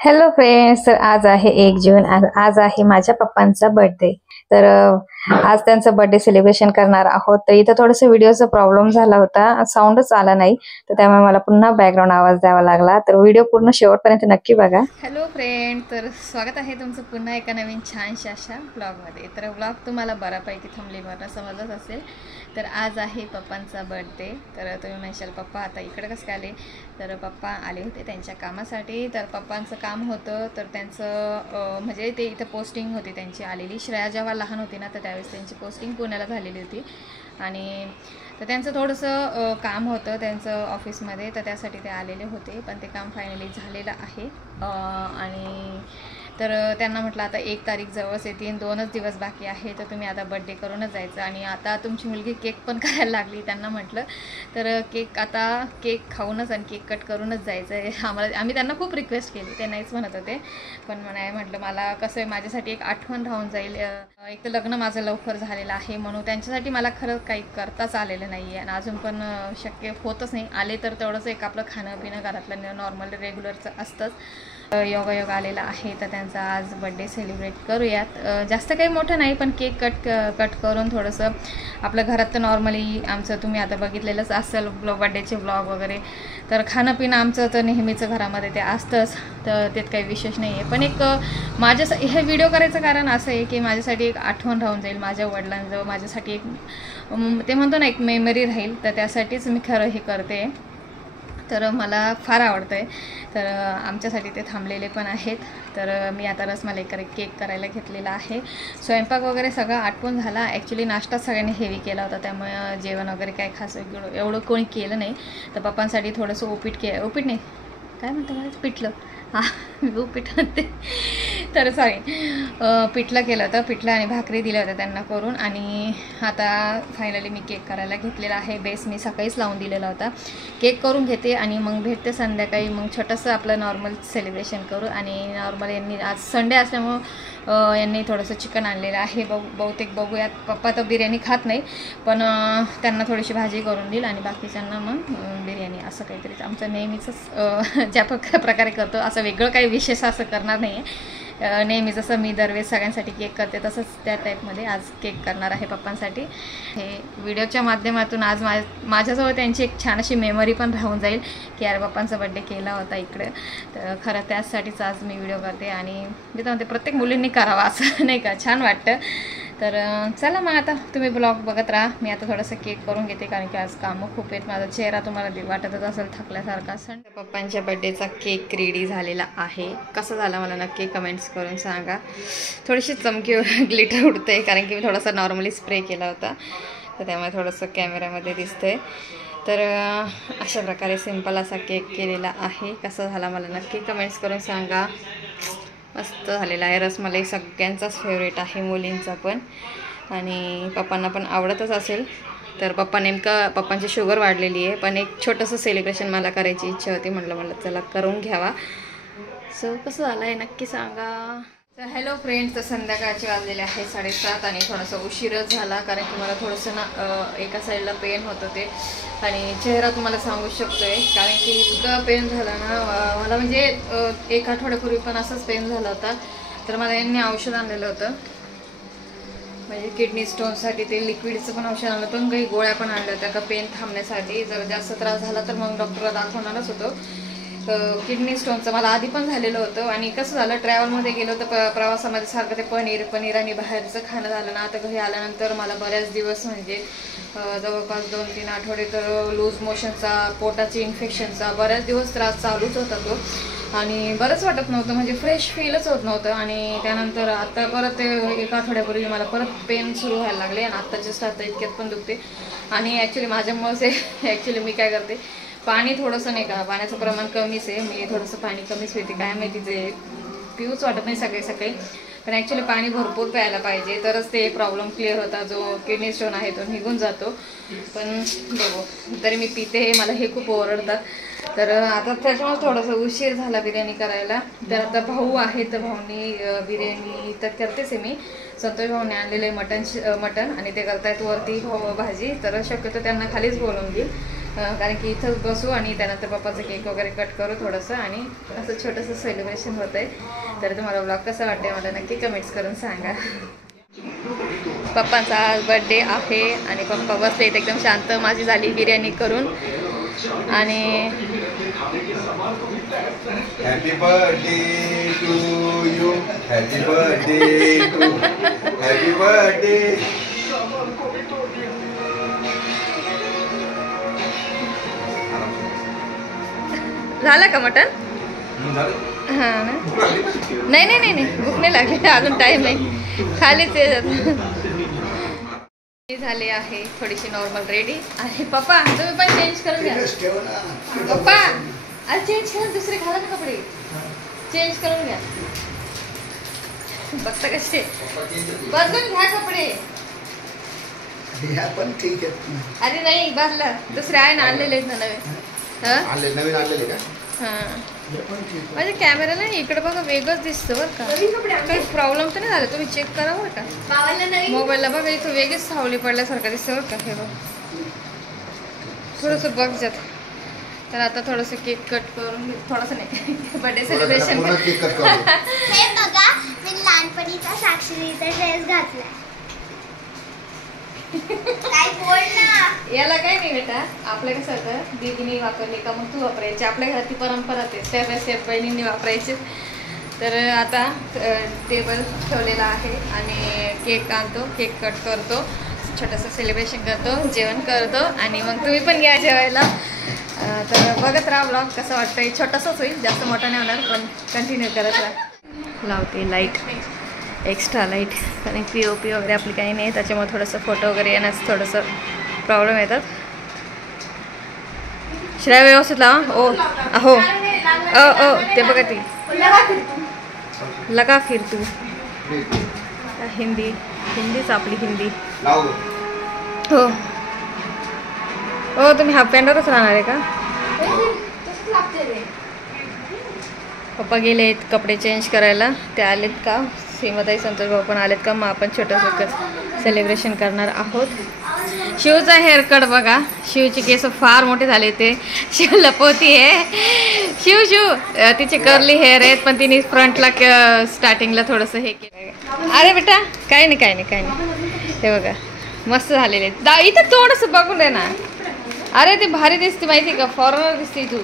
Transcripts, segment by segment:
Hello friends, तर आज आहे 1 जून. आज आहे माझ्या पप्पांचा बर्थडे. तर आज त्यांचा बर्थडे सेलिब्रेशन करणार आहोत. तर इथं थोडंसं व्हिडिओचा प्रॉब्लेम झाला होता, साऊंडच आला नाही, तर त्यामुळे मला पुन्हा बॅकग्राऊंड आवाज द्यावा लागला. तर व्हिडिओ पूर्ण शेवटपर्यंत नक्की बघा. हॅलो फ्रेंड, तर स्वागत आहे तुमचं पुन्हा एका नवीन छानशा अशा ब्लॉगमध्ये. तर ब्लॉग तुम्हाला बऱ्यापैकी थंबनेलवरून समजलंच असेल. तर आज आहे पप्पांचा बर्थडे. तर तुम्ही म्हणशाल पप्पा आता इकडे कसं काय आले? तर पप्पा आले होते त्यांच्या कामासाठी. तर पप्पांचं काम होतं, तर त्यांचं म्हणजे ते इथं पोस्टिंग होती त्यांची आलेली. श्रेया जेव्हा लहान होती ना, तर त्यावेळेस त्यांची पोस्टिंग पुण्याला झालेली होती. आणि तर त्यांचं थोडंसं काम होतं त्यांचं ऑफिसमध्ये, तर त्यासाठी ते आलेले होते. पण ते काम फायनली झालेलं आहे. आणि तर त्यांना म्हटलं आता 1 तारीख जवळच येते, 2च दिवस बाकी आहे, तर तुम्ही आता बड्डे करूनच जायचं. आणि आता तुमची मुलगी केक पण करायला लागली. त्यांना म्हटलं तर केक खाऊनच आणि केक कट करूनच जायचं आहे आम्ही त्यांना खूप रिक्वेस्ट केली, ते नाहीच म्हणत होते. पण नाही म्हटलं, मला कसं आहे माझ्यासाठी एक आठवण राहून जाईल. एक तर लग्न माझं लवकर झालेलं आहे, म्हणून त्यांच्यासाठी मला खरं काही करताच आलेलं नाही आहे. आणि अजून पण शक्य होतच नाही. आले तर तेवढंच एक आपलं खाणं पिणं घरातलं नॉर्मल रेग्युलरचं असतंच. योगायोग आलेला आहे, तर त्यांचा आज बड्डे सेलिब्रेट करूयात. जास्त काही मोठं नाही, पण केक कट करून थोडंसं आपलं घरात तर नॉर्मली आमचं तुम्ही आता बघितलेलंच असेल बड्डेचे ब्लॉग वगैरे. तर खाणं पिणं आमचं तर नेहमीचं घरामध्ये ते असतंच, तर त्यात काही विशेष नाही आहे. पण एक हे व्हिडिओ करायचं कारण असं आहे की माझ्यासाठी एक आठवण राहून जाईल माझ्या वडिलांजवळ. माझ्यासाठी एक ते म्हणतो ना, एक मेमरी राहील, तर त्यासाठीच मी खरं हे करते. तर मला फार आवडतं आहे. तर आमच्यासाठी ते थांबलेले पण आहेत. तर मी आता रसमलाई केक करायला घेतलेला आहे. स्वयंपाक वगैरे सगळं आटपून झाला. ॲक्च्युली नाश्ता सगळ्यांनी हेवी केला होता, त्यामुळे जेवण वगैरे काय खास एवढं कोणी केलं नाही. तर पप्पांसाठी थोडंसं उपीट नाही, काय म्हणतं मला पिठलं, मी उपीट म्हणते, तर सॉरी, पिठलं केलं होतं. पिठलं आणि भाकरी दिल्या होत्या त्यांना करून. आणि आता फायनली मी केक करायला घेतलेला आहे. बेस मी सकाळीच लावून दिलेला होता. केक करून घेते आणि मग भेटते संध्याकाळी. मग छोटंसं आपलं नॉर्मल सेलिब्रेशन करू. आणि नॉर्मल यांनी आज संडे असल्यामुळं यांनी थोडंसं चिकन आणलेलं आहे. बहुतेक बघूयात. पप्पा तर बिर्याणी खात नाही, पण त्यांना थोडीशी भाजी करून देईल आणि बाकीच्यांना मग बिर्याणी, असं काहीतरी आमचं नेहमीचंच ज्या प्रकारे करतो. असं वेगळं काही विशेष असं करणार नाही आहे. नेहमी जसं मी दरवेळेस सगळ्यांसाठी केक करते, तसंच त्या टाईपमध्ये आज केक करणार आहे पप्पांसाठी. हे व्हिडिओच्या माध्यमातून आज माझ्याजवळ त्यांची एक छान अशी मेमरी पण राहून जाईल की यार पप्पांचा बड्डे केला होता इकडे. तर खरं त्यासाठीच आज मी व्हिडिओ करते. आणि मी तर म्हणते प्रत्येक मुलींनी करावा, असं नाही का, छान वाटतं. तर चला मग आता तुम्ही ब्लॉग बघत राहा. मी आता थोडंसं केक करून घेते, कारण की आज कामं खूप आहेत. माझा चेहरा तुम्हाला वाटतच असेल थकल्यासारखा. पप्पांच्या बड्डेचा केक रेडी झालेला आहे. कसं झाला मला नक्की कमेंट्स करून सांगा. थोडीशी चमकी ग्लिटर उडते, कारण की मी थोडासा नॉर्मली स्प्रे केला होता, तर त्यामुळे थोडंसं कॅमेऱ्यामध्ये दिसतंय. तर अशा प्रकारे सिंपल असा केक केलेला आहे. कसा झाला मला नक्की कमेंट्स करून सांगा. मस्त झालेला आहे. रसमलाई सगळ्यांचाच फेवरेट आहे, मुलींचा पण, आणि पप्पांना पण आवडतच असेल. तर पप्पांची शुगर वाढलेली आहे, पण एक छोटंसं सेलिब्रेशन मला करायची इच्छा होती. म्हटलं चला करून घ्यावा. सो कसं झालं आहे नक्की सांगा. तर हॅलो फ्रेंड्स, तर संध्याकाळचे वाजलेले आहे 7:30 आणि थोडासा उशीरच झाला, कारण की मला थोडंसं ना एका साईडला पेन होतं ते, आणि चेहरा तुम्हाला सांगू शकतो आहे, कारण की इतकं पेन झालं ना मला. म्हणजे 1 आठवड्यापूर्वी पण असंच पेन झाला होता. तर मला यांनी औषध आणलेलं होतं, म्हणजे किडनी स्टोनसाठी ते लिक्विडचं पण औषध आणलं होतं, काही गोळ्या पण आणल्या होत्या का पेन थांबण्यासाठी. जर जास्त त्रास झाला तर मग डॉक्टरला दाखवणारच होतो. किडनी स्टोनचं मला आधी पण झालेलं होतं. आणि कसं झालं, ट्रॅव्हलमध्ये गेलो तर प्रवासामध्ये सारखं ते पनीर आणि बाहेरचं खाणं झालं ना. आता घरी आल्यानंतर मला बऱ्याच दिवस, म्हणजे जवळपास 2-3 आठवडे तर लूज मोशनचा, पोटाची इन्फेक्शनचा बऱ्याच दिवस त्रास चालूच होता तो. आणि बरंच वाटत नव्हतं, म्हणजे फ्रेश फीलच होत नव्हतं. आणि त्यानंतर आता परत 1 आठवड्यापूर्वी मला परत पेन सुरू व्हायला लागले, आणि आता इतक्यात पण दुखते. आणि ॲक्च्युली माझ्यामुळेच ॲक्च्युली मी काय करते, पाणी थोडंसं नाही का, पाण्याचं प्रमाण कमीच आहे. मी थोडंसं पाणी कमीच पिते, काय माहिती ते पिऊच वाटत नाही सकाळी. पण ॲक्च्युली पाणी भरपूर प्यायला पाहिजे, तरच ते प्रॉब्लेम क्लिअर होता, जो किडनी स्टोन आहे तो निघून जातो. पण बघू, तरी मी पिते. मला हे खूप ओरडतात. तर आता त्याच्यामुळे थोडंसं उशीर झाला बिर्याणी करायला. तर आता भाऊ आहे, तर भाऊनी बिर्याणी तर करतेच आहे मी. संतोष भाऊने आणलेले मटण आणि ते करतायत वरती भाजी. तर शक्यतो त्यांना खालीच बोलवून देईल. कारण की इथंच बसू आणि त्यानंतर पप्पाचा केक वगैरे कट करू थोडंसं आणि असं छोटंसं सेलिब्रेशन होतं आहे. तर तुम्हाला ब्लॉग कसं वाटते मला नक्की कमेंट्स करून सांगा. पप्पांचा आज बर्थडे आहे आणि पप्पा बसले एकदम शांत. माझी झाली बिर्याणी करून आणि happy birthday to you, happy birthday to, happy birthday. झालं का मटन? हां ना. नाही नाही नाही नाही भूक नाही लागली अजून, टाईम आहे. खालीच झाले आहे थोडीशी नॉर्मल रेडी. आणि पप्पा तुम्ही पण चेंज करून घ्या. पप्पा आज चेंज करा, दुसरे घाला ना कपडे, चेंज करून घ्या. बघता कसे बदलून घ्या कपडे. पण ठीक आहे. अरे नाही बदला, दुसरे आहे ना आणलेले आहेत ना नवीन. नवीन आणलेले का? हां माझ्या कॅमेराला इकडे बघा वेगळंच दिसतं बरं का. काही प्रॉब्लेम तर नाही झाला, तुम्ही चेक करा बरं का. मोबाईलला बघा इथं वेगळीच सावली पडल्यासारखं दिसतं बरं का. हे बघ थोडंसं बघ जात. तर आता थोडंसं केक कट करून घे. थोडंसं नाही बर्थडे सेलिब्रेशन. हे बघा मी लहानपणीचा साक्षीचा ड्रेस घातलाय. काय बोल ना. याला काय नाही बेटा, आपलं कसं होतं दीदीने वापरली का मग तू वापरायची. आपल्या घरात ती परंपरा ते स्टेप बाय स्टेप बहिणींनी वापरायची. तर आता टेबल ठेवलेला आहे आणि केक आणतो, केक कट करतो, छोटंसं सेलिब्रेशन करतो, जेवण करतो आणि मग तुम्ही पण घ्या जेवायला. तर बघत राहा ब्लॉग कसं वाटतंय. छोटंसंच होईल, जास्त मोठं नाही होणार, पण कंटिन्यू करत राहा. लावते लाईट, एक्स्ट्रा लाईट, कारण POP वगैरे आपली काही नाही, त्याच्यामुळे थोडंसं फोटो वगैरे येण्यास थोडंसं प्रॉब्लेम येतात. श्रेया व्यवस्थित लावा. ओ हो ओ ते बघा ती लगा फिर तू. हिंदीच आपली हिंदी. हो हो तुम्ही हाफ पॅन्टवरच राहणार आहे का? पप्पा गेलेत कपडे चेंज करायला. ते आलेत का? सीमाताई संतोष भाऊ पण आलेत का? मग आपण छोटंसं सेलिब्रेशन करणार आहोत. शिवचा हेअरकट बघा, शिवची केस फार मोठे झाले. ते शिव लपवती आहे. शिव तिचे कर्ली हेअर आहेत, पण तिने फ्रंटला स्टार्टिंगला थोडंसं हे केलं. अरे बेटा काय नाही हे बघा मस्त झालेले. इथं थोडंसं बघून दे ना. अरे ते भारी दिसते माहिती का, फॉरेनर दिसते तू.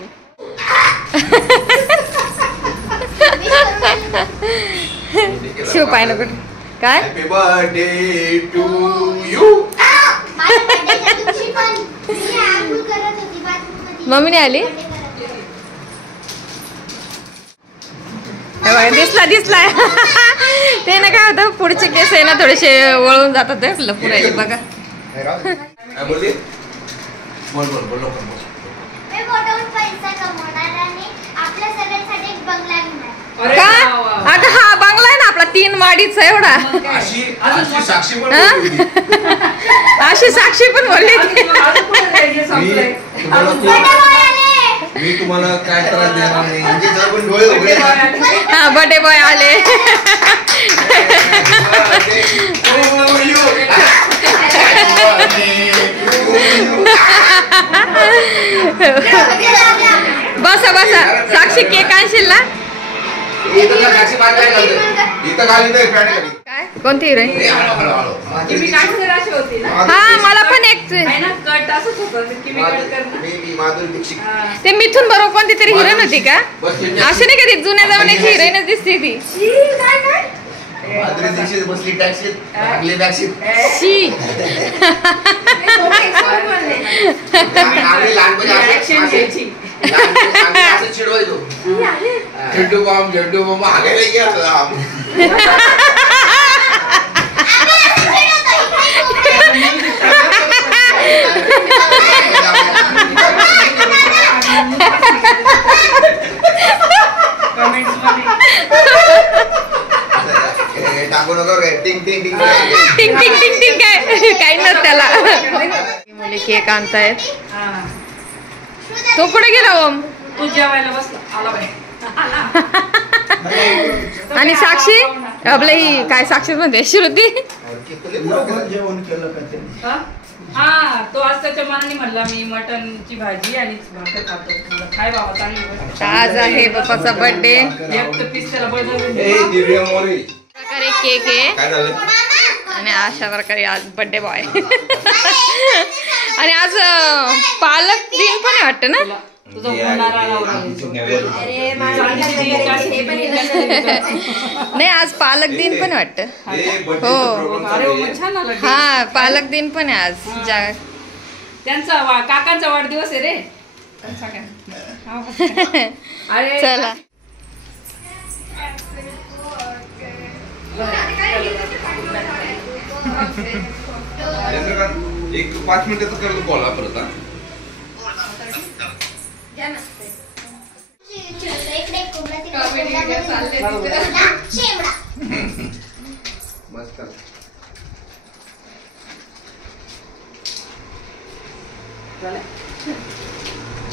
शिव पाय नको काय. Happy birthday to you. मम्मीने आली. दिसलाय ते ना काय होतं, पुढचे केस आहे ना थोडेसे वळून जातात लपून राहिले बघा. अगं हा बंगला आहे ना आपला 3 माडीचा एवढा. अशी साक्षी पण बोलली. मी तुम्हाला काय त्रास देणार नाही. हा बर्थडे बॉय आले. बसा साक्षी केक आणशील ना? काय कोणती हिरोईन? हा मला पण एक ते मिथून बरोबर कोणती तरी हिरोईन होती का? अशी नाही कधी जुन्या जमान्याची हिरोईनच दिसते ती. झड्डू बॉम्ब आगे गया. काही नसतं त्याला. मुली केक आणतायत. तो कुठे गेला ओम? आणि साक्षी आपलं ही काय साक्षी म्हणते श्रुती. हा तो आज त्याच्या मनाने म्हणला मी मटनची भाजी आणि भाकर खातो. म्हणलं, खाय बाबा चांगली गोष्ट. आज आहे पप्पाचा बर्थडे. एक तर पीस त्याला बळजबरी ए दिव्या मोरे प्रकारे केक आहे काय झालं आणि अशा प्रकारे आज बर्थडे बॉय. आणि आज पालक दिन पण आहे वाटतं ना. तुझा होणारा लावला. नाही आज पालक दिन पण वाटतं. अरे मग छान आलं. हा पालक दिन पण आहे आज. त्यांचा काकांचा वाढदिवस आहे रे. अरे चला एक 5 मिनिटाचं करतो कॉल परत. मस्त.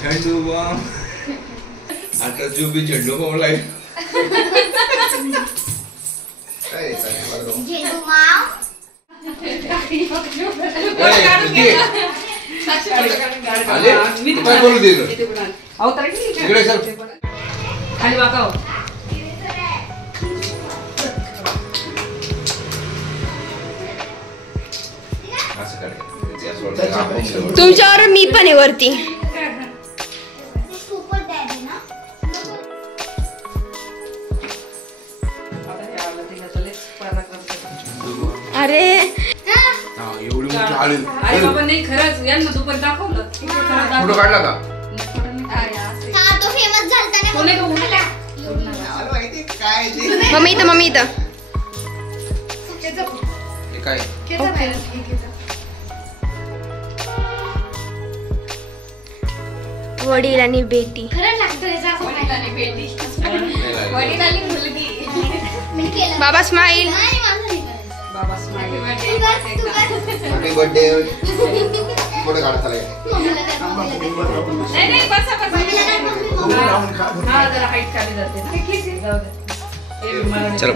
झेंडू बाम आता जो भी झेंडू बाम लाईट काय चालेल झेंडू माव मी काय बोलू दे इकडे सर खाली वाकाव. असं करायचं. तुमच्यावर मी पण आहे वरती. सुपर डॅडी ना अरे हा एवढी मोठी आली. अरे बाबा नाही खरंच यांना दुपारी दाखवलं. फोटो काढला का हा तो फेमस झालता ना तो नाही का उठला? काय मम्मी इथं हे काय वडील आणि बेटी. खरं लागतं वडिलांनी मुलगी मी केलं बाबा स्माईल. नाही माझं नाही करायचं. बाबा स्माइल. तू कर. हॅपी बर्थडे फोटो काढता मम्मीला कर, मम्मीला कर. नाही नाही बसा बसा. मम्मीला कर, मम्मी. हा जरा हाईट खाली जाते ना. जाऊ दे. ए, मला चला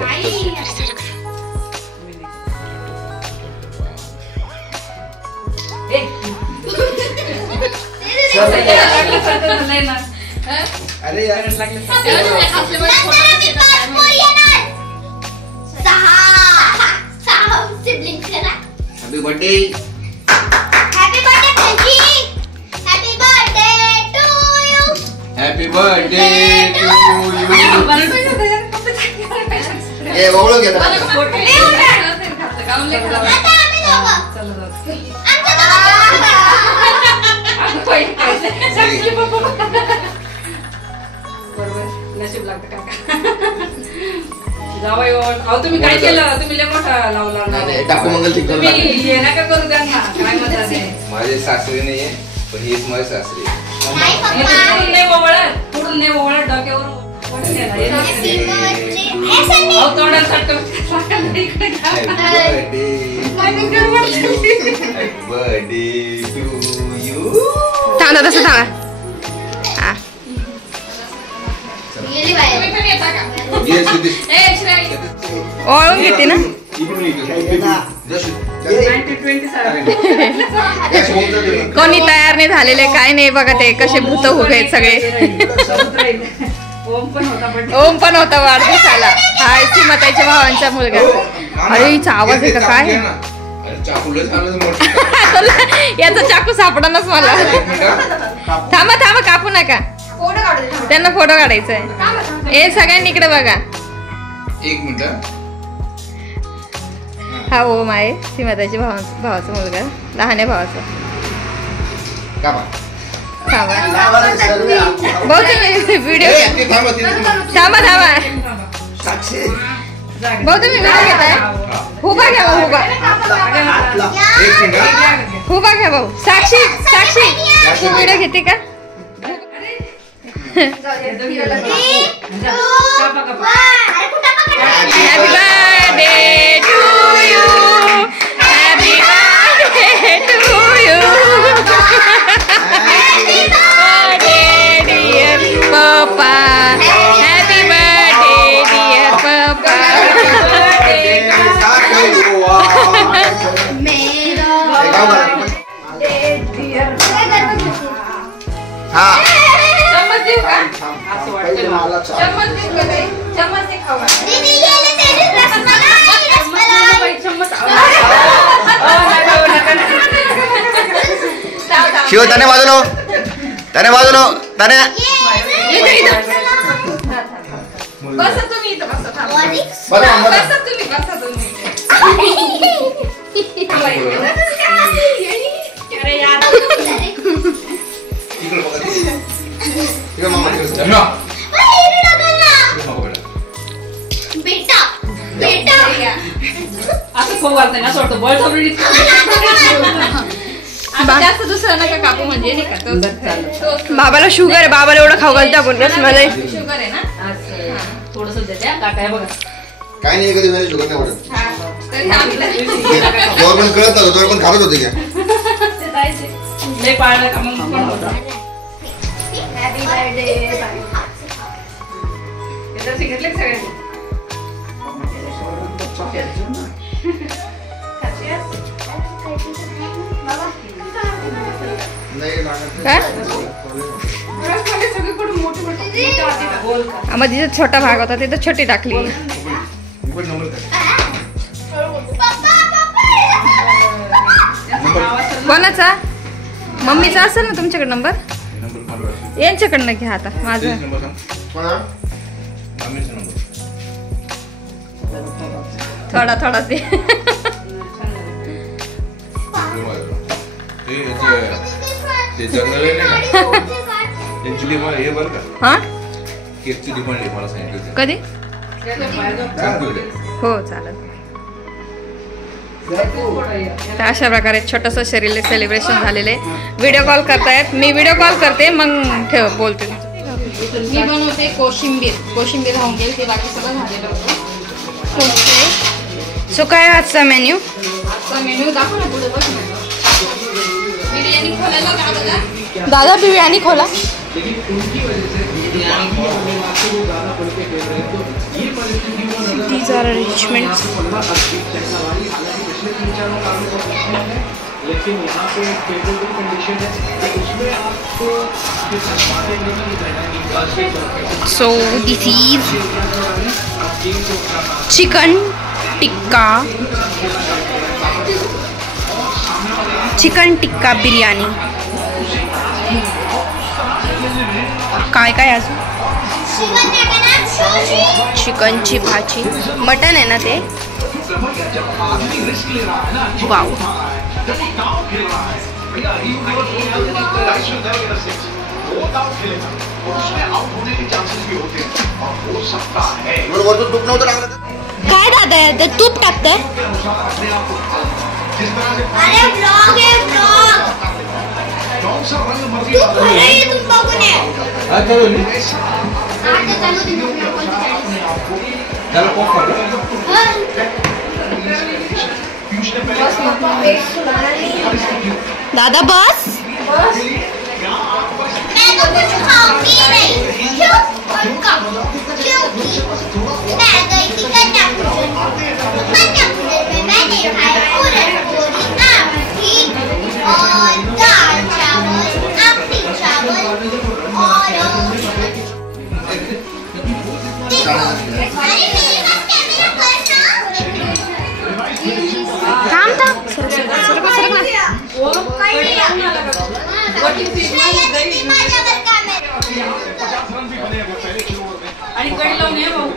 ए, लागलं सारखं नाही ना. हा? अरे यार लागलं सारखं. नंतर आम्ही 5 पोरी येणार. 6 siblings आहे ना. Happy birthday. Happy birthday, Benji. Happy birthday to you. Happy birthday to you. मला पाहिजे होतं यार. कपडे पाहिजे. ए ओळख घेता मला फोटो गाऊन लेकर जाऊ. आता आम्ही दोघं. चला जाऊ. आमच्या दोघांचं. अगं बाई, काय साक्षी बाबा. बरोबर नशीब लागतं काका. जावई बाबा. अहो तुम्ही काय केलं? तुम्ही लय मोठा लावला ना. टाकू मंगल ठीक तुम्ही हे नका करू त्यांना. काय म्हणतात ते? माझे सासरे नाहीये पण हेच माझे सासरे. नाही हे पप्पा. पुढून नाही ओवळत. पुढून नाही ओवळत डोक्यावर ओढून नेला. हे नका. Happy birthday. ऐसा नहीं. अहो तोंडात साठवून टाकलं इकडे घ्या. Happy birthday to you. थांबा तसं थांबा. हा गेली बाहेर. तुम्ही पण येता का? ये सिद्धेश. ए श्रेय. ओळून घेते ना. इकडून इकडे. जशी. 1920 कोणी तयार नाही झालेले काय नाही बघा ते कसे भूत उभे आहेत सगळे. ओम पण होता पण ओम पण होता वाढदिवसाला. हाय सीमाताईच्या भावांचा मुलगा. अरे हिचा आवाज आहे का काय? याचा चाकू सापडानच मला. थांबा थांबा कापू नका. त्यांना फोटो काढायचा आहे. ए सगळ्यांनी इकडे बघा. एक मिनिट. हा ओम आहे सीमाताईच्या भावाचा मुलगा. लहान आहे भावाचा. थांबा भाऊ तुम्ही व्हिडिओ थांबा थांबा साक्षी भाऊ तुम्ही व्हिडिओ घेताय. उभा घ्या भाऊ उभा. एक मिनिट. उभा घ्या भाऊ. साक्षी साक्षी तू व्हिडिओ घेते का? Happy birthday to you. Happy birthday to you. Birthday dear पप्पा. हॅपी बर्थडे डिअर पप्पा. हा चम्मच देऊ का असं वाटतं पहिले मला चाल. चम्मच देऊ का ताई? चम्मच दे खाऊ घाल. दीदी ये ले तेरी रसमलाई रसमलाई चम्मच शिव त्याने बाजूला हो. त्याने बाजूला हो. त्याने बसा तुम्ही इथं बसा थांबा. बघा बसा तुम्ही अरे यार इकडे बघा इकडे मामा इकडे. जन्मा. बेटा बेटा असं खूप वाटतं ना सोडतो बळजबरी जास्त दुसरा नका कापू म्हणजे नाही का तो बाबाला शुगर आहे, बाबाला एवढं खाऊ घालतो आपण रसमलाई. शुगर आहे ना थोडस द्या काका बघा काय नाही कधी वेळेस शुगर नाही वाटत. तरी आम्ही जोर पण कळत नव्हतं जोर पण खात होते का लय पाळलं का मग पण होतं हॅपी बर्थडे घेतले सगळ्यांनी नाही लागत. काय सगळीकडून मोठे मोठे बोल का मग तिचा छोटा भाग होता तिथं छोटी टाकली. इकडे नंबर काय? कोणाचा? मम्मीचा असेल ना तुमच्याकडे नंबर? नंबर मला यांच्याकडनं घ्या आता माझा. नंबर सांग. कोणा? मामीचा नंबर. थोडा थोडा ते ते जंगल आहे नाही का त्यांची डिमांड हे बरं का हा केकची डिमांड आहे मला सांगितलं होतं. कधी? सांगतो उद्या. हो चालेल. तर अशा प्रकारे छोटंसं शरीर सेलिब्रेशन झालेलं आहे. व्हिडिओ कॉल करतायत, मी व्हिडिओ कॉल करते मग बोलते. मी बनवते कोशिंबीर राहून गेली ते बाकी सगळं झालेलं होतं. सो काय आजचा मेन्यू? आजचा मेन्यू दाखव ना पुढे बघ ना बिर्याणी खोलायला दादा दादा बिर्याणी खोला. These are arrangements. So this is chicken tikka biryani. काय काय अजून? चिकनची भाजी, मटन आहे ना ते. वाव. वरतून तूप नव्हतं लागलं तर? काय दादा ते तूप टाकतंय? अरे ब्लॉग है ब्लॉग तू खरं आहे तू बघून ये काय चालू आहे? आता चालू दे ना त्याला पॉप कर. दादा बस. मैं तो कुछ खाऊंगी नहीं क्यों क्योंकि मैं गई थी कन्याकुमारी में मैंने खाया पूरन पूरी आमटी और दाल चावल आमटी चावल और देखो अरे मेरे पास कैमरा करना थांब थांब. माझ्यावर कॅमेरा आणि कडी लावून ये भाऊ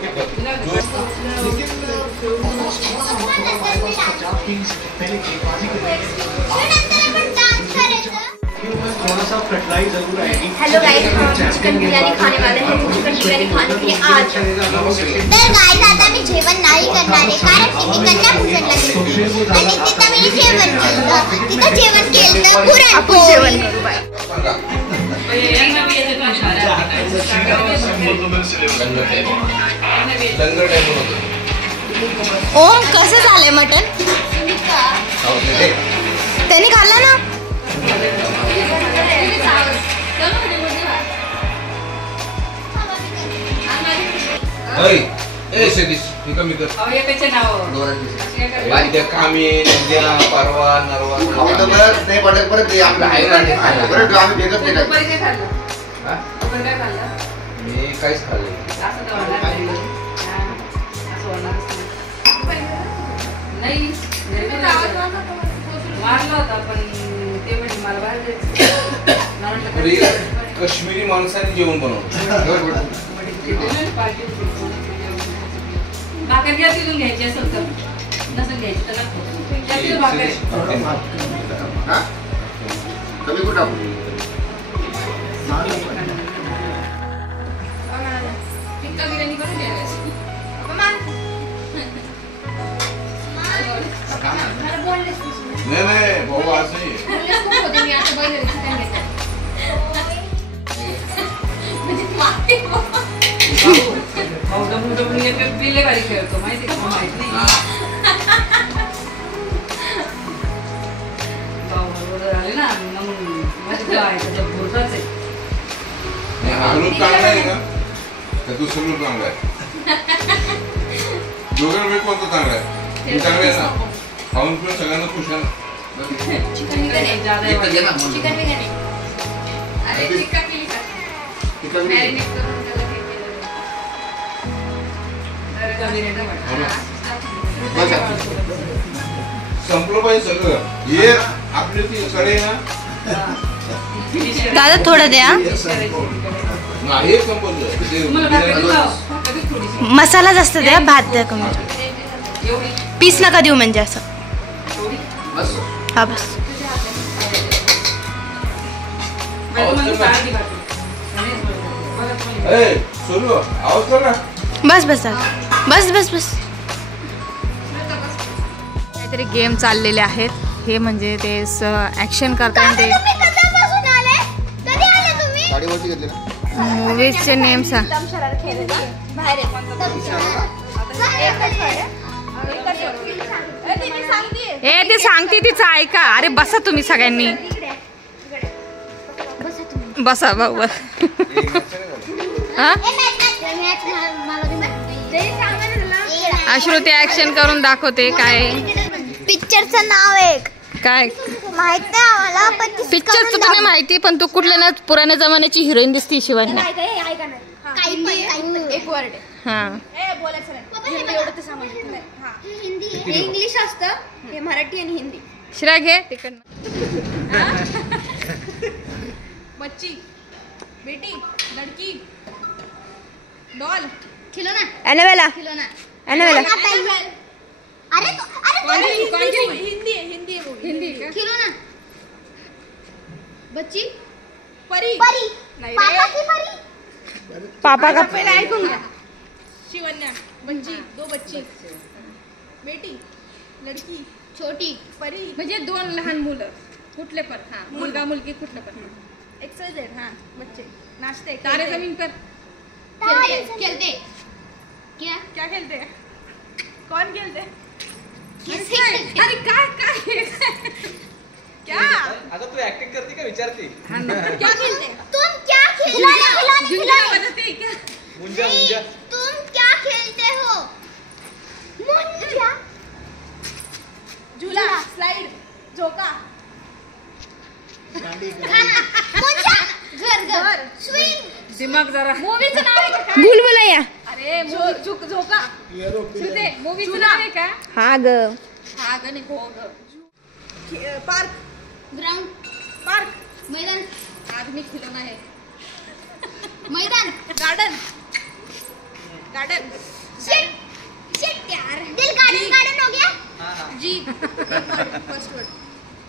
हेलो गाइस, हम चिकन बिरयानी खाने वाले हैं. चिकन बिरयानी खाने के लिए आज तर गाईज आता मी जेवण नाही करणार आहे कारण की मी कन्यापूजनला गेली आणि तिथं मी जेवण केलं तिथं जेवण केलं आपण जेवण पुरणपोळी करू. बाय. यांना बी येते पण शाळा लंगर टाइम होतो. ओम कसं झालंय मटन? त्यांनी खाल्लं ना. ए सतीश हे कमी कर. अहो एकाचे नाव त्या कामी नंद्या परवा नरवा खाऊ तर बरं, नाही पटत परत ते आपलं आहे ना, परत आम्ही भेटत नाही काय. परिचय झाला अगोदर काय खाल्लं? मी काहीच खाल्लं असं तर होणार नाही. हा, असं होणारच नाही. घरी पण मारलं होता पण ते म्हणजे मला बाहेर जायचं. मला म्हटलं तरी काश्मीरी माणसाने जेवण बनवलं भाकर घ्या तिथून घ्यायची असेल तर नसेल घ्यायची तर नको. त्यातील भाकर आहे. कमी कुठं टाकू? टिक्का बिर्याणी करून द्यावी. नाही भाऊ आज नाही मी आता बैल चिकन घेते. पिल्ले बारीक खेळतो माहिती का? माहित नाही. झाले ना मग माझी गाय त्याच्या भोरचाच आहे. हा ग्रुप चांगला आहे का? तर दुसरा ग्रुप चांगला आहे. दोघांपैकी कोणता चांगला आहे? मी चांगला आहे ना. खाऊन पिऊन सगळ्यांना खुश आहे ना. चिकन बिर्याणी. ज्यादा आहे वाटतं. चिकन बिर्याणी. अरे टिक्का केली का? मॅरिनेट करून त्याला हे केलं. टिक्का बिर्याणी वाटतं. संपलं पाहिजे सगळं. हे आपली ती कडे ना दादा थोडं द्या. नाही संपलं तुम्हाला भाकर देऊ का? कधीच थोडीशी. मसाला जास्त द्या, भात द्या कमी. एवढी पीस नका देऊ म्हणजे असं. थोडी. हा बस. बरं, तुम्हाला पाहिजे भाकर. नाही, बरं, तुम्हाला. ए सोनू आवाज कर ना. बस बस दादा. बस बस बस. काहीतरी गेम चाललेले आहेत. हे म्हणजे ते ऍक्शन करताना ते गाडीवरती घेतली ना? मूवीजचे नेम सांग. हे ते सांगते तिचं ऐका. अरे बसा तुम्ही सगळ्यांनी. बसा भाऊ. हा अश्रुती ऍक्शन करून दाखवते. काय पिक्चरचं नाव एक काय माहित नाही आम्हाला, पण पिक्चर तर तुला माहिती पण तू कुठल्या ना पुराण्या जमान्याची हिरोईन दिसती शिवानी. एक वर्ड हा इंग्लिश असतं, हे मराठी आणि हिंदी. श्रेया घे तिकडनं. बच्ची बेटी लड़की डॉल खिलौना. एनाबेला खिलौना. एनाबेला अरे हिंदी है मूवी हिंदी का? खिलौना. बच्ची. परी परी. नाही पापा रे. की परी. पापा का पहले ऐकून घ्या. शिवन्या बच्ची दो बच्ची बेटी लड़की छोटी. परी म्हणजे दोन लहान मुलं कुठले पण. हा मुलगा मुलगी कुठलं पण. XYZ. हाँ बच्चे नाचते तारे खेलते. जमीन पर. खेलते. क्या क्या खेलते हैं? कौन खेलते हैं? किससे खेलते? अरे काय काय क्या अगं तू ऍक्टिंग करते का विचारते? क्या खेलते हैं? तुम क्या खिलौना खिलौने बजाते हैं क्या? मुंजा मुंजा तुम क्या खेलते हो? मुंजा. झूला स्लाइड झोका मुंजा. घर. स्विंग. दिमाग जरा मूवीचं नाव आहे का? भूल भुलैया. अरे झोका श्रुते मूवीचं झुला. नाव आहे का? हा ग. हा ग नाही हो ग. Park ground. पार्क मैदान. आदमी खिलौना है. मैदान. गार्डन गार्डन शिट यार. दिल गार्डन हो गया. जी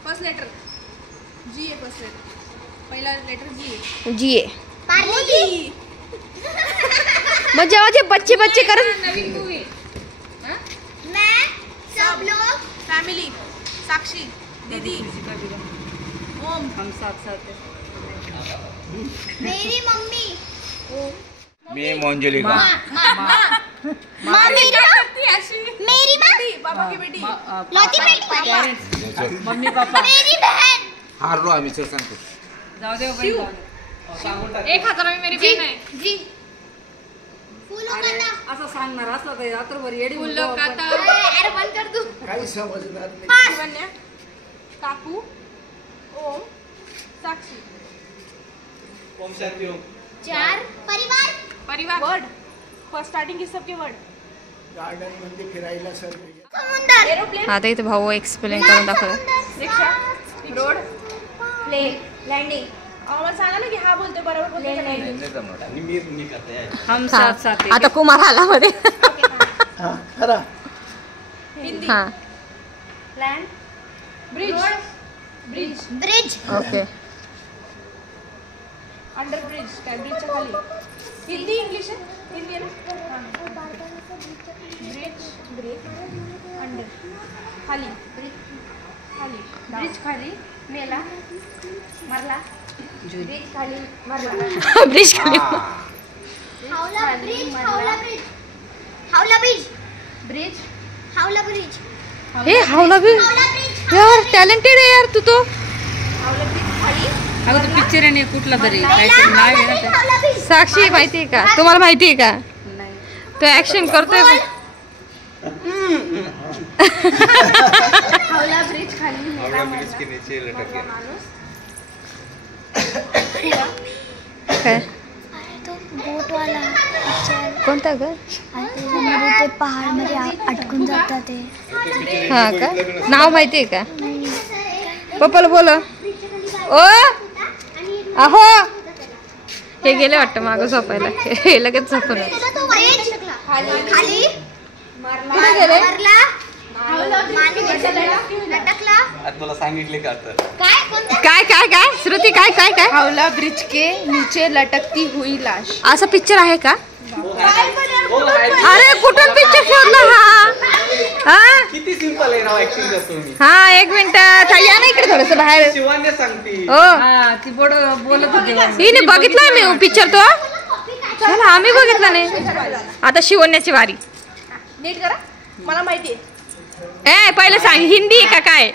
फर्स्ट लेटर जी है फर्स्ट लेटर पहिला लेटर जी है जी आहे. पार्ले. मग जेव्हा ते बच्चे बच्चे करत नवीन मूवी मैं सब लोग. फैमिली साक्षी दीदी ओम हम साथ साथ हैं मेरी मम्मी. मी मोंजलिका. माँ मेरी माँ. मेरी माँ. पापा की बेटी लौती बेटी. मम्मी पापा मेरी बहन. हारलो आम्ही सर सांगतो. जाऊ दे एक हाताला मी मेरी बहीण आहे. जी. फूलों का नाम. असं सांगणार असलं तर रात्रभर येडी फुलं काता. अरे बंद कर तू. शिवन्या काकू ओम साक्षी ओम शांती ओम 4 परिवार परिवार वर्ड फर्स्ट स्टार्टिंग की सबके वर्ड गार्डन मध्ये फिरायला सर समुद्र एरोप्लेन आता इथे भाऊ एक्सप्लेन करून दाखवलं. रिक्षा रोड प्लेन लँडिंग आवाज सांगा ना की हा बोलतोय बरोबर बोलतोय का नाही मी करते हम साथ साथ आता कुमार आला मध्ये. हा खरा हिंदी हा land bridge bridge bridge okay. Under bridge काय ब्रिजच्या खाली हिंदी इंग्लिश आहे हिंदी आहे ना ब्रिज ब्रिज अंडर खाली खाली ब्रिज खाली मेला मरला ब्रिज खाली मरला ब्रिज खाली. हावला ब्रिज हावला ब्रिज हावला ब्रिज ब्रिज हावला ब्रिज हे हावला बी हावला ब्रिज यार टॅलेंटेड आहे यार तू तो. हावला ब्रिज खाली अगं तो पिक्चर आहे कुठला तरी काहीतरी नाव आहे ना हावला ब्रिज साक्षी माहितीये का तुम्हाला माहितीये का नाही तो ऍक्शन करतोय. हावला ब्रिज खाली हावड़ा ब्रिज के नीचे लटक गया माणूस काय अरे तो बोट वाला पिक्चर कोणता ग? मध्ये ते पहाड मध्ये अटकून जातात ते हा का नाव माहितीये का? पप्पाला बोल. ओ अहो हे गेले वाटतं मागं झोपायला. हे लगेच झोपून तो ब्रिज खाली कुठे गेले? मरला लटकला आज तुला सांगितले का तर काय कोणतं काय काय काय श्रुती काय काय काय हावला ब्रिज के नीचे लटकती हुई लाश असा पिक्चर आहे का? अरे कुठून पिक्चर शोधला हा? हा किती सिंपल आहे ना ऍक्टिंग करतो मी. हा एक मिनिट या ना इकडे थोडस बाहेर. शिवान्य सांगते हो ती बोलत होती हिने बघितलाय मी पिक्चर तो. चला आम्ही बघितला नाही. आता शिवण्याची वारी. नीट करा मला माहिती ए पहिले सांग हिंदी आहे का काय?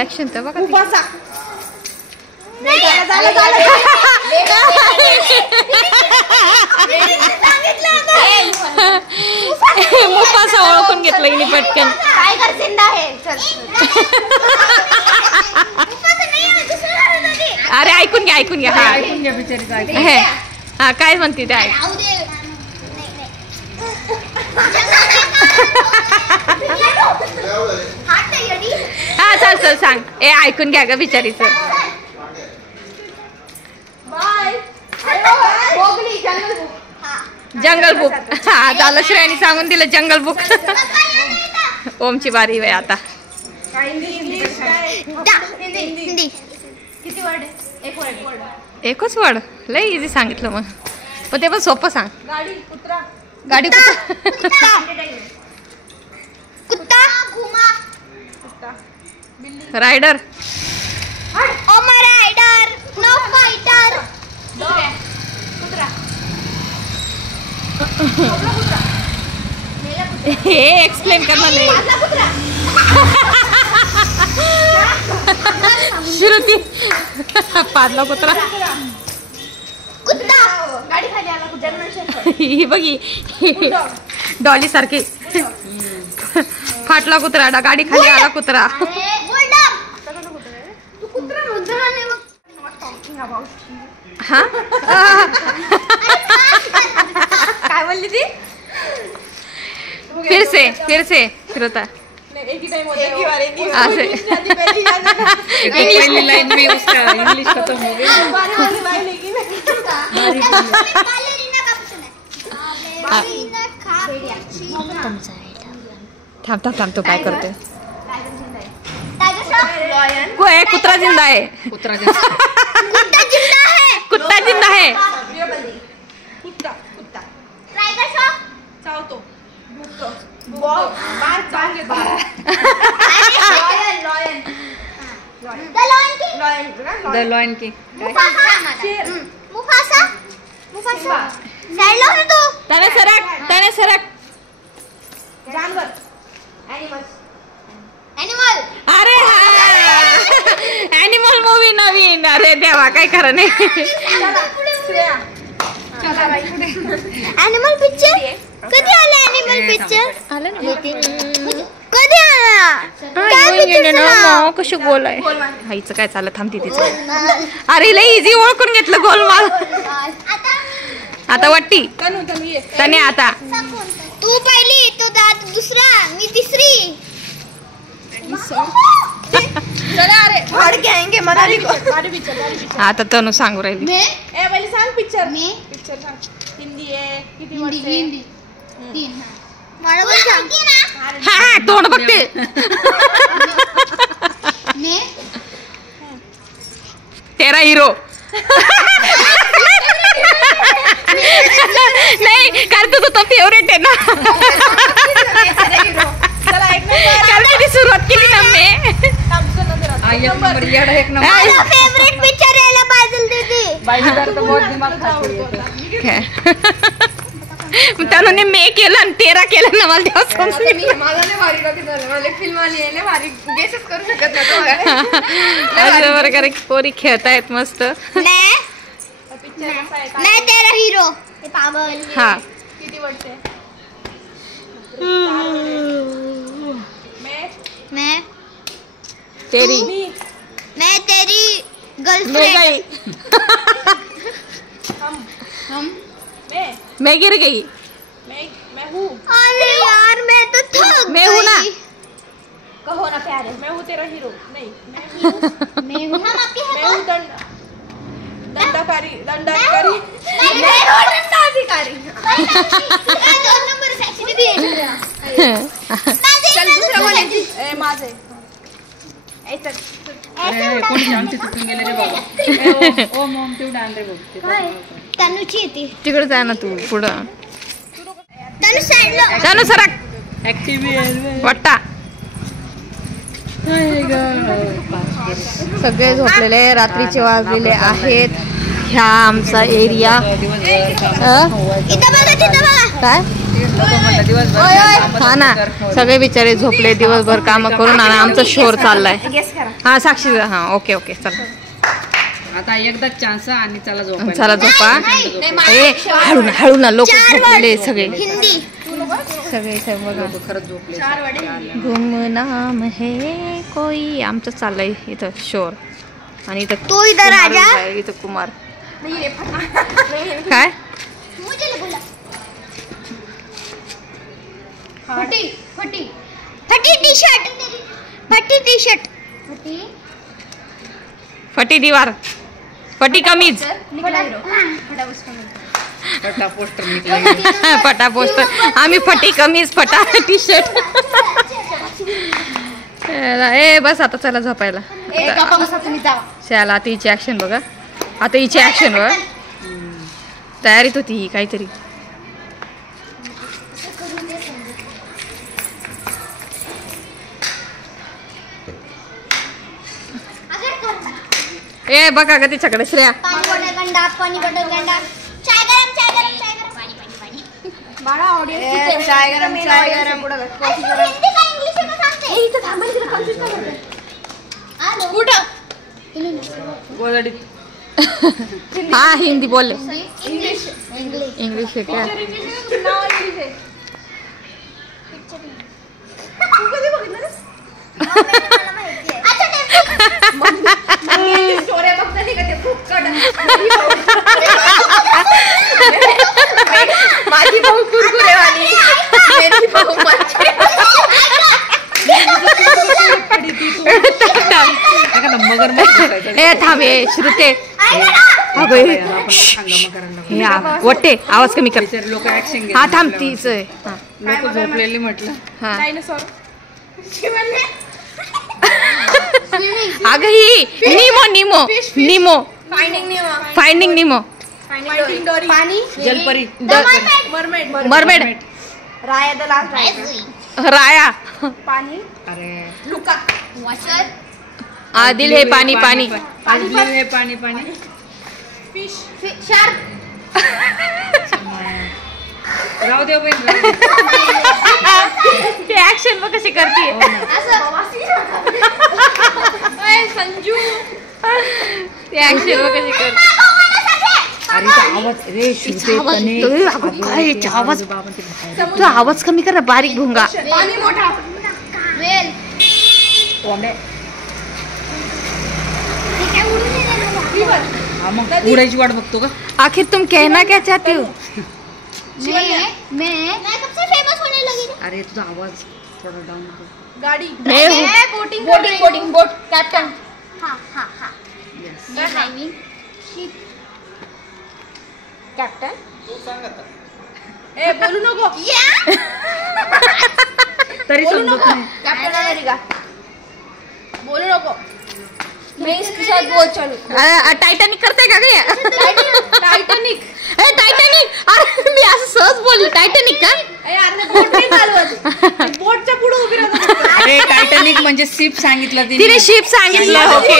ऍक्शन तर बघा. उपासा मुफासा ओळखून घेतलं हिने पटकन. टायगर जिंदा है चल मुफासा नाही आहे दुसरा नदी अरे ऐकून घ्या ऐकून घ्या. हा ऐकून घ्या बिचारी काय हे. हा काय म्हणते ते ऐक. राहू दे हात नाही येडी हा चल चल सांग. ए ऐकून घ्या ग बिचारीचं. बाय बोगली जंगल जंगल बुक. हा झालं श्रेयाने सांगून दिलं जंगल बुक. ओमची बारी आहे आता. हिंदी किती वर्ड आहे एक वर्ड एकच वर्ड लय इझी सांगितलं मग. पण ते पण सोपं सांग. गाडी कुत्रा गाडी कुत्ता घुमा रायडर ओमा राइडर नो फाइटर कुत्रा हे एक्सप्लेन करणार नाही. श्रुती पाडला कुत्रा. कुत्ता गाडी खाली आला जर्मन शेफर्ड ही बघी डॉली सारखी. फाटला कुत्रा गाडी खाली आला कुत्रा. बुलडॉग तू कुत्रा म्हणतो ना नाही मग हा काय बोलली ती फिर से श्रोता एक ही टाइम होता है ऐसे पहली लाइन में उसका इंग्लिश खत्म हो गई बालेरिना का पूछना है बालेरिना खा थांब थांब थांब तो काय करतोय. टाइगर श्रॉफ लॉयन कुत्रा जिंदा आहे. कुत्रा कुत्ता जिंदा है कुत्ता जिंदा आहे. कुत्ता कुत्ता टाइगर श्रॉफ चावतो भुकतो बार चाव घेतो lion the Lion King the lion की मुफासा मुफासा मुफासा साइड लो रे तू त्याने सरक जानवर एनिमल अरे हा ॲनिमल मूवी नवीन. अरे देवा काय खरं नाही. एनिमल पिक्चर कधी आलं एनिमल पिक्चर आलं ना. कधी आला कशी गोल आहे हाईचं काय चाललं थांबते तिचं अरे लई इझी ओळखून घेतलं गोलमाल आता वाटती तने आता तू पहिली तो दुसरा मी तिसरी आता तनु सांगू राहिली हा तोंड बघते तेरा हिरो नाही कारण तुझं तो फेवरेट आहे ना कारण मी सुरुवात केली ना मी फेवरेट पिक्चर यायला बाजल दीदी त्याने मे केलं आणि तेरा केलं ना मला तेव्हा समजलं अशा प्रकारे पोरी खेळतायत मस्त मैं तेरा हीरो पागल हा मैं तेरी मैं तेरी गर्लफ्रेंड मैं गिर गई अरे यार मैं तो थक मैं हूँ ना कहो ना प्यारे मैं हूँ तेरा हीरो नहीं मैं हूँ हम आपके हैं मैं हूँ दंडाकारी मैं हूँ दंडाधिकारी मैं 2 नंबर सेक्शन भी है चल दूसरा वाला ए माझे ऐसे कोणी आमचे चुकून गेले रे बाबा ओ मॉम तेवढं आण रे बाबा तनुची येते तिकडे जा ना तू पुढं तनु साईडला जाणू सरक वाटता सगळे झोपलेले रात्रीचे वाजलेले आहेत ह्या आमचा एरिया इथं बघा तिथं बघा काय हा ना सगळे बिचारे झोपले दिवसभर काम करून आणि आमचा शोर चाललाय हा साक्षी हा ओके ओके चला आता एकदा चान्स आणि चला झोपा चला झोपा हळू ना लोक झोपलेले सगळे हिंदी सगळे बघा खरंच झोपले गुमनाम है कोई आमचं चाललंय इथं शोर आणि इथं तू इधर आजा इथं कुमार काय मुझे बोला फटी फटी फटी टी-शर्ट फटी टी-शर्ट फटी फटी दीवार फटी कमीज पटा पोस्टर निकला फटा पोस्टर आम्ही फटी कमीज फटा टी शर्ट ए बस आता चला झोपायला शाला आता हिची ऍक्शन बघा आता हिची ऍक्शन बघा तयारीत होती ही काहीतरी ए बघा ग तिच्याकडे श्रेया पानी बटर गंडा पानी बटर गंडा चाय गरम पानी पानी पानी बड़ा ऑडियन्स चाय गरम कॉफी गरम हिंदी का इंग्लिश में सांगते ए इथं थांबा इकडे कन्फ्यूज काय होते आलो कुठं गोदडी हा हिंदी बोले इंग्लिश इंग्लिश है क्या तू कधी बघितलंस मला माहिती आहे अच्छा स्टोरी बघता नाही का ते खूप कड माझी भाऊ कुरकुरेवाली मेरी भाऊ माझी ए थांब ए श्रुते अगं हे वाटते आवाज कमी कर लोक ऍक्शन हा थांब तीच लोक झोपलेले म्हटलं हा अगं ही निमो निमो निमो फाइंडिंग निमो जलपरी मरमेड राया द लास्ट राया अरे वॉटर आदिल है पानी पानी आदिल हे पाणी पाणी शार्क राहू दे बहीण ते ऍक्शन बघ कशी करते संजू ते ऍक्शन बघ कशी करते अरे आवाज रे श्रुते तने आवाज तू आवाज कमी कर ना बारीक भुंगा पाणी मोठा वेल उडायची वाट बघतो का? आखिर तुम कहना क्या चाहती हो? मैं कब से फेमस होने लगी थी? अरे तुझा आवाज थोडा डाऊन कर. गाड़ी बोटिंग बोट कैप्टन. हाँ हाँ हाँ ड्राइविंग शिप कॅप्टन. तू सांग आता. ए बोलू नको. तरी समजत नाही. Captain America. बोलू नको. मैं इसके साथ बहुत चलू. टायटॅनिक करते का गया? टायटॅनिक. ए टायटॅनिक. अरे मी असं सहज बोलले टायटॅनिक का? बोट नाही चालवत. बोटच्या पुढे उभी राहतो. अरे टायटॅनिक म्हणजे शिप सांगितलं तिने शिप सांगितलं. ओके.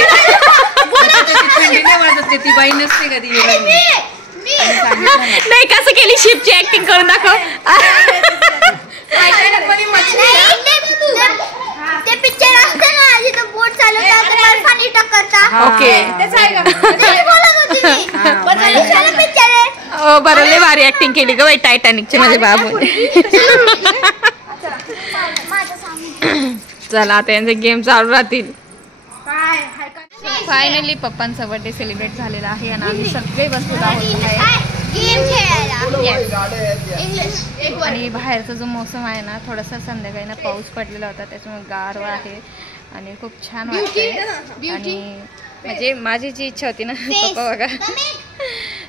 थंडी नाही वाजत ती बाई नसते का ती. नाही कसं केली शिपची ऍक्टिंग करून दाखव. ते पिक्चर असतं ना जिथं बोट चालवतात बर्फानी टक्करता. ओके. तेच बोलत होती मी. पण पिक्चर आहे. बरं लय भारी ऍक्टिंग केली ग बाई टायटॅनिकची माझ्या बाबूने. चला आता यांचे गेम चालू राहतील. फायनली पप्पांचा बर्थडे सेलिब्रेट झालेला आहे आणि आम्ही सगळे बसलो आहोत. गेम खेळायला इंग्लिश. आणि बाहेरचा जो मोसम आहे ना थोडासा संध्याकाळी ना पाऊस पडलेला होता त्याच्यामुळे गारवा आहे आणि खूप छान वाटते. आणि म्हणजे माझी जी इच्छा होती ना पप्पा बघा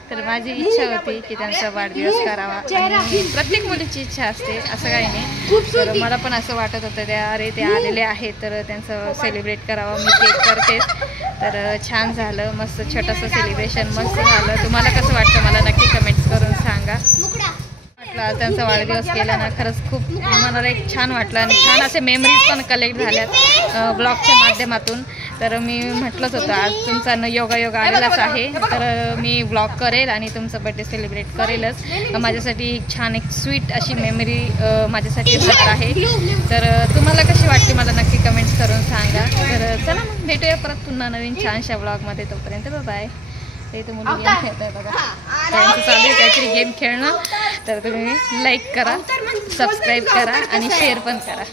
तर माझी इच्छा होती की त्यांचा वाढदिवस करावा. आणि प्रत्येक मुलीची इच्छा असते असं काही नाही. तर मला पण असं वाटत होतं अरे ते आलेले आहेत तर त्यांचं सेलिब्रेट करावं. मी केक करते. तर छान झालं मस्त छोटंसं सेलिब्रेशन मस्त झालं. तुम्हाला कसं वाटतं मला नक्की कमेंट्स करून सांगा. म्हटलं त्यांचा वाढदिवस केला ना खरंच खूप मनाला एक छान वाटलं आणि छान असे मेमरीज पण कलेक्ट झाल्यात ब्लॉगच्या माध्यमातून. तर मी म्हटलंच होतं आज तुमचा योगायोग आलेलाच आहे तर मी ब्लॉग करेल आणि तुमचा बर्थडे सेलिब्रेट करेलच. माझ्यासाठी छान एक स्वीट अशी मेमरी माझ्यासाठी राहणार आहे. तर तुम्हाला कशी वाटते मला नक्की कमेंट्स करून सांगा. तर चला मग भेटूया परत पुन्हा नवीन छानशा ब्लॉगमध्ये. तोपर्यंत बाय. इथे मुली गेम खेळत आहे बघा. त्यांचं चालू आहे काहीतरी गेम खेळणं. तर तुम्ही लाईक करा सबस्क्राईब करा आणि शेअर पण करा.